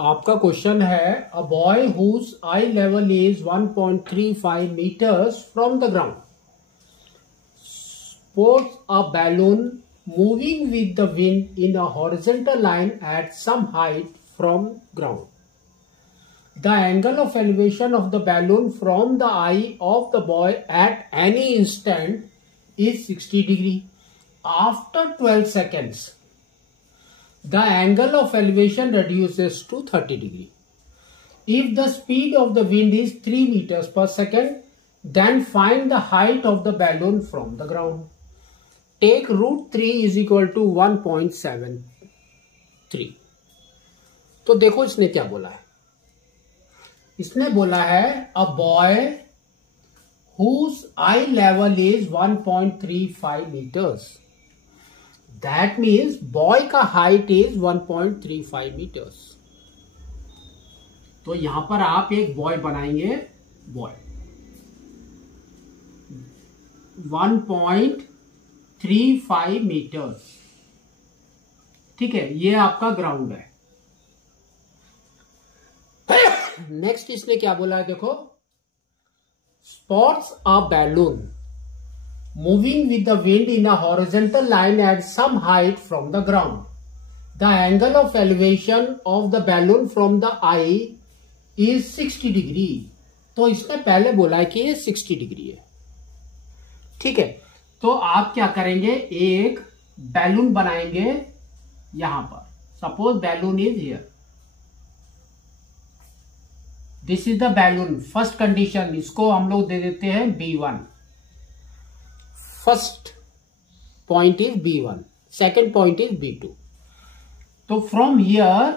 आपका क्वेश्चन है a boy whose eye level is 1.35 metres from the ground sports a balloon moving with the wind in a horizontal line at some height from ground. The angle of elevation of the balloon from the eye of the boy at any instant is 60 degree. After 12 seconds, the angle of elevation reduces to 30 degree. If the speed of the wind is 3 meters per second, then find the height of the balloon from the ground. Take √3 is equal to 1.73. तो देखो इसने क्या बोला है। इसने बोला है a boy whose eye level is 1.35 meters. That means boy का हाइट इज 1.35 मीटर्स। तो यहां पर आप एक बॉय बनाएंगे, बॉय 1.35 मीटर्स, ठीक है, ये आपका ग्राउंड है। नेक्स्ट इसने क्या बोला है देखो, spots a balloon moving with the wind in a horizontal line at some height from the ground. The angle of elevation of the balloon from the eye is 60 degree. तो इसने पहले बोला है कि ये 60 डिग्री है, ठीक है। तो आप क्या करेंगे, एक बैलून बनाएंगे यहां पर। Suppose balloon is here, this is the balloon. First condition इसको हम लोग दे देते हैं B1। First point is B1, second point is B2। तो फ्रॉम हियर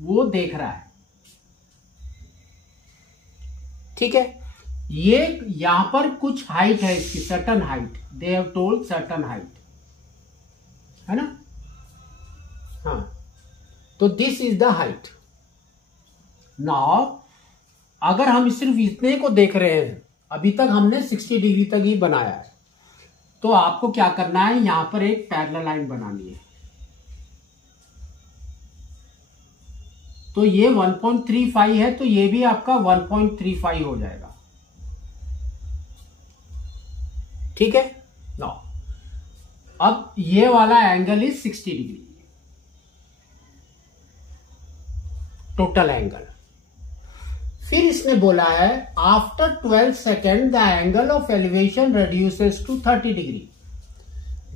वो देख रहा है, ठीक है। ये यहां पर कुछ हाइट है इसकी, certain height, they have told certain height, है ना। हाँ, तो this is the height. Now अगर हम सिर्फ इतने को देख रहे हैं, अभी तक हमने 60 डिग्री तक ही बनाया है, तो आपको क्या करना है, यहां पर एक पैरेलल लाइन बनानी है। तो ये 1.35 है, तो ये भी आपका 1.35 हो जाएगा, ठीक है। नाउ अब ये वाला angle is 60 degree, total angle. फिर इसने बोला है after 12 second the angle of elevation reduces to 30 degree.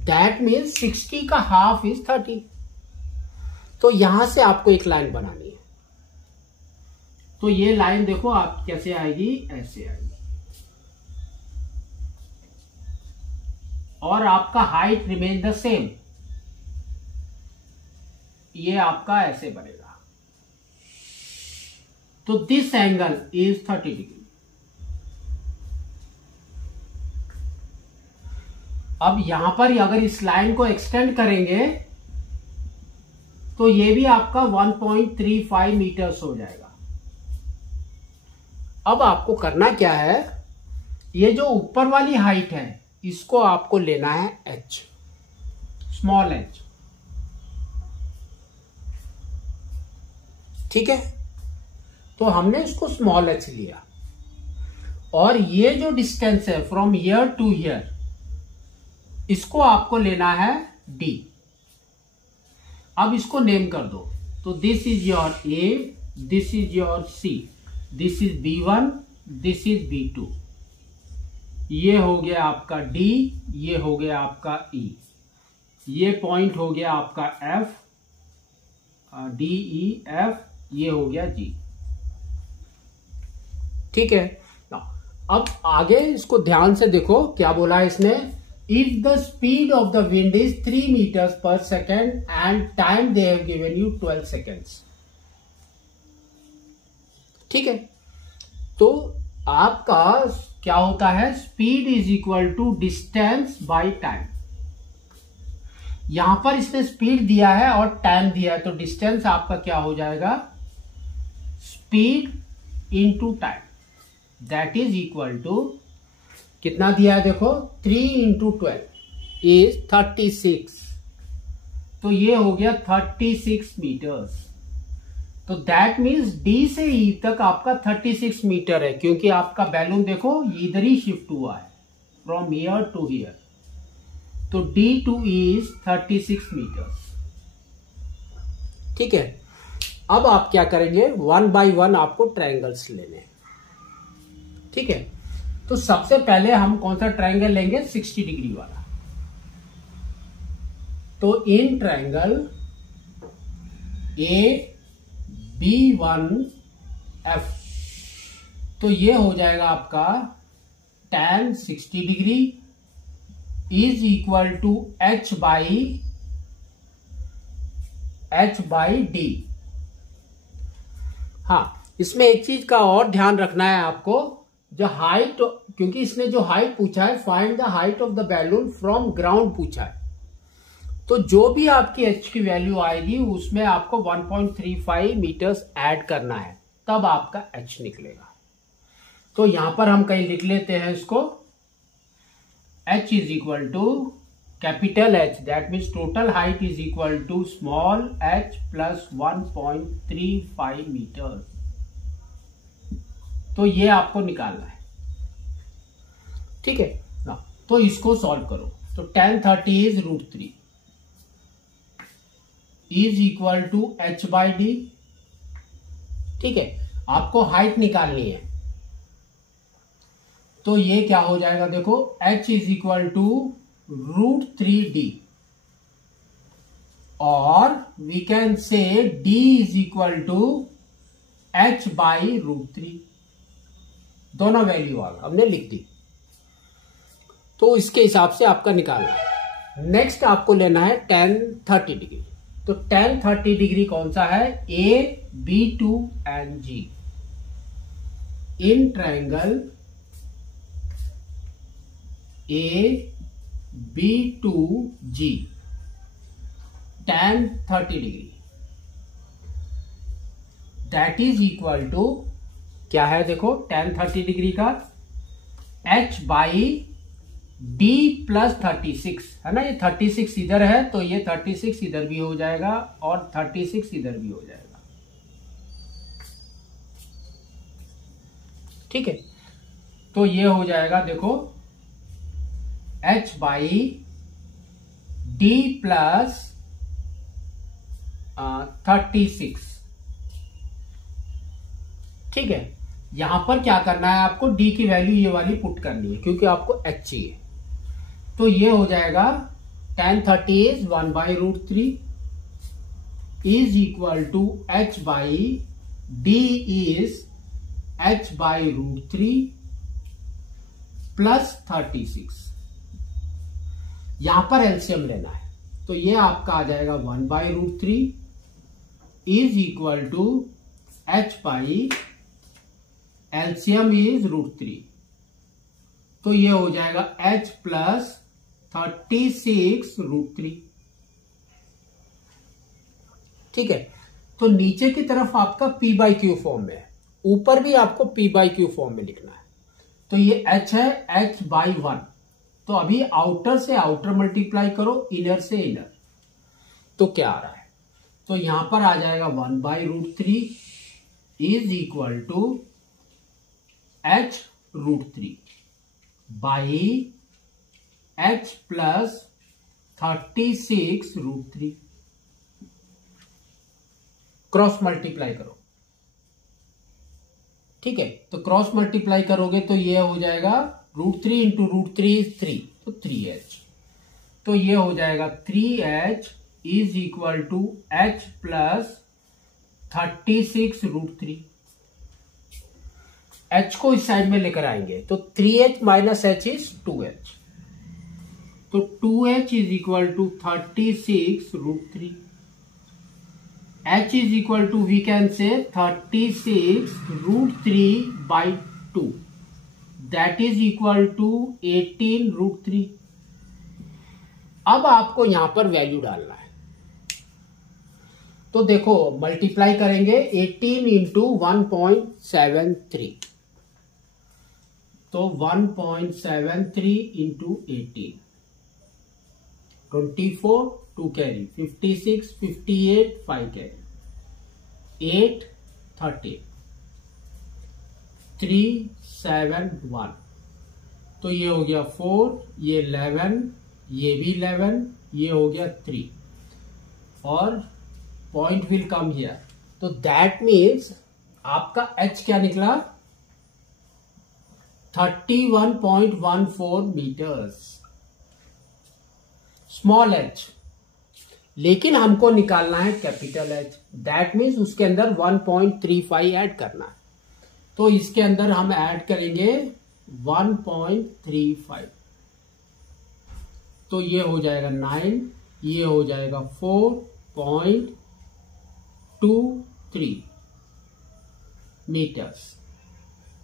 That means 60 का हाफ इज 30। तो यहां से आपको एक लाइन बनानी है। तो ये लाइन देखो आप कैसे आएगी, ऐसे आएगी, और आपका हाइट रिमेन द सेम। ये आपका ऐसे बनेगा। तो दिस एंगल इज 30 डिग्री। अब यहां पर अगर इस लाइन को एक्सटेंड करेंगे तो ये भी आपका 1.35 मीटर्स हो जाएगा। अब आपको करना क्या है, ये जो ऊपर वाली हाइट है इसको आपको लेना है h, स्मॉल h, ठीक है। तो हमने इसको स्मॉल h लिया, और ये जो डिस्टेंस है फ्रॉम हियर टू हियर, इसको आपको लेना है d। अब इसको नेम कर दो। तो this is your A, this is your C, this is B1, this is B2। ये हो गया आपका D, ये हो गया आपका E, ये पॉइंट हो गया आपका F, D E F, ये हो गया G, ठीक है। अब आगे इसको ध्यान से देखो क्या बोला है इसने, if the speed of the wind is 3 meters per second and time they have given you 12 seconds, ठीक है। तो आपका क्या होता है, speed is equal to distance by time. यहां पर इसने स्पीड दिया है और टाइम दिया है, तो डिस्टेंस आपका क्या हो जाएगा, speed into time, that is equal to कितना दिया है देखो, 3 इंटू 12 इज 36। तो ये हो गया 36 मीटर्स। तो दैट मीन्स डी से ई तक आपका 36 मीटर है, क्योंकि आपका बैलून देखो इधर ही शिफ्ट हुआ है फ्रॉम हियर टू हियर। तो D to E is 36 metres. ठीक है, अब आप क्या करेंगे, 1 बाय 1 आपको ट्रायंगल्स लेने हैं। ठीक है, तो सबसे पहले हम कौन सा ट्रायंगल लेंगे, 60 डिग्री वाला। तो in triangle A B1 F, तो ये हो जाएगा आपका tan 60 degree is equal to h by D. हाँ, इसमें एक चीज का और ध्यान रखना है आपको, जो हाइट, क्योंकि इसने जो हाइट पूछा है, find the height of the balloon from ground पूछा है, तो जो भी आपकी h की वैल्यू आएगी उसमें आपको 1.35 मीटर्स ऐड करना है, तब आपका h निकलेगा। तो यहां पर हम कहीं लिख लेते हैं इसको, h is equal to capital H, that means total height is equal to small h plus 1.35 metre. तो ये आपको निकालना है। ठीक है ना, तो इसको सॉल्व करो। तो tan 30 is √3 is equal to h by D. ठीक है, आपको हाइट निकालनी है, तो ये क्या हो जाएगा, देखो h is equal to √3d, और we can say d is equal to h by √3। दोनों वैल्यू हमने लिख दी, तो इसके हिसाब से आपका निकालना है। नेक्स्ट आपको लेना है tan 30 डिग्री। तो tan 30 डिग्री कौन सा है, A, B2 and G। In triangle A, B2, G, tan 30 degree that is equal to क्या है, देखो tan 30 डिग्री का h बाई d प्लस 36 है ना। ये 36 इधर है, तो ये 36 इधर भी हो जाएगा और 36 इधर भी हो जाएगा। ठीक है, तो ये हो जाएगा, देखो h बाई d प्लस 36। ठीक है, यहां पर क्या करना है आपको, d की वैल्यू ये वाली पुट करनी है, क्योंकि आपको h चाहिए। तो ये हो जाएगा tan 30 is 1 by √3 is equal to h by d is h by √3 plus 36। यहां पर एलसीएम लेना है, तो ये आपका आ जाएगा 1 by √3 is equal to h by LCM is √3, तो ये हो जाएगा h प्लस 36 √3। ठीक है, तो नीचे की तरफ आपका p बाई क्यू फॉर्म में है, ऊपर भी आपको p बाई क्यू फॉर्म में लिखना है। तो ये h है, h बाई 1, तो अभी आउटर से आउटर मल्टीप्लाई करो, इनर से इनर, तो क्या आ रहा है, तो यहां पर आ जाएगा 1 by √3 is equal to h √3 by h plus 36 √3। Cross multiply करो। ठीक है, तो क्रॉस मल्टीप्लाई करोगे तो ये हो जाएगा √3 इंटू √3 इज 3, तो 3h, तो ये हो जाएगा 3h is equal to h plus 36 √3। h को इस साइड में लेकर आएंगे, तो 3h minus h is 2h, तो 2h is equal to 36 √3। h is equal to we can say 36 √3 by 2, that is equal to 18 √3। अब आपको यहां पर वैल्यू डालना है, तो देखो मल्टीप्लाई करेंगे 18 इंटू 1.73, तो 1.73 इंटू 18, 24, 2 कैरी, 56, 58, 5 कैरी, 8 13 3 7 1। तो ये हो गया 4, ये 11, ये भी 11, ये हो गया 3 और पॉइंट विल कम हियर। तो दैट मीन्स आपका h क्या निकला 31.14 मीटर्स, स्मॉल h। लेकिन हमको निकालना है कैपिटल H, दैट मीन्स उसके अंदर 1.35 ऐड करना है। तो इसके अंदर हम ऐड करेंगे 1.35, तो ये हो जाएगा 9, ये हो जाएगा 4.23 मीटर्स।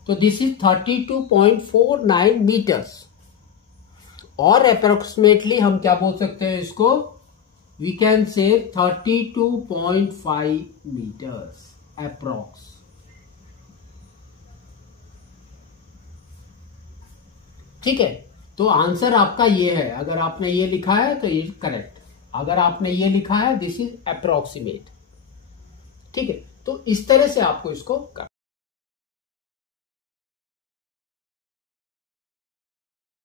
तो दिस इज 32.49 मीटर्स। और अप्रोक्सीमेटली हम क्या बोल सकते हैं इसको, वी कैन से 32.5 मीटर्स अप्रोक्स। ठीक है, तो आंसर आपका ये है। अगर आपने ये लिखा है तो ये करेक्ट, अगर आपने ये लिखा है दिस इज अप्रोक्सीमेट। ठीक है, तो इस तरह से आपको इसको करना।